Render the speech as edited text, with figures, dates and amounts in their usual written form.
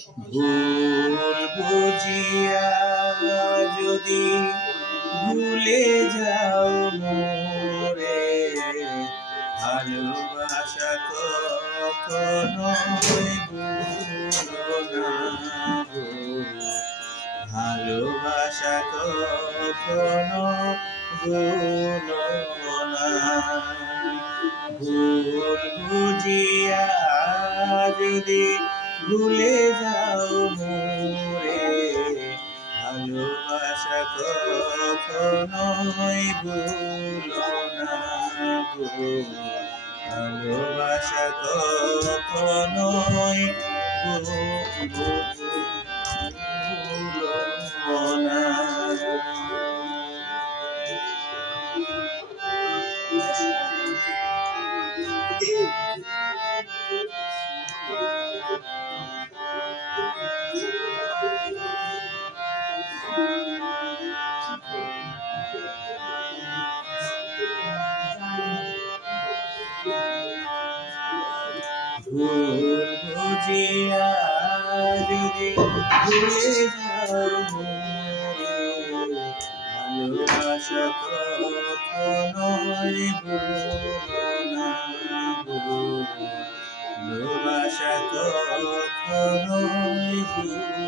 ভুল বুঝিয়া যদি ভুলে যাও মোরে, ভালোবাসা কখনোই ভুলো না গো। ভালোবাসা কখনো ভুলো না। ভুল বুঝিয়া যদি ভুলে যাও মোরে, ভালোবাসা কখনোই ভুলো না গো। ভালোবাসা কখনোই ভুলো না। ভুল বুঝিয়া যদি ভুলে যাও মোরে, ভালোবাসা কখনোই ভুলো না গো। ভালোবাসা কখনোই ভুলো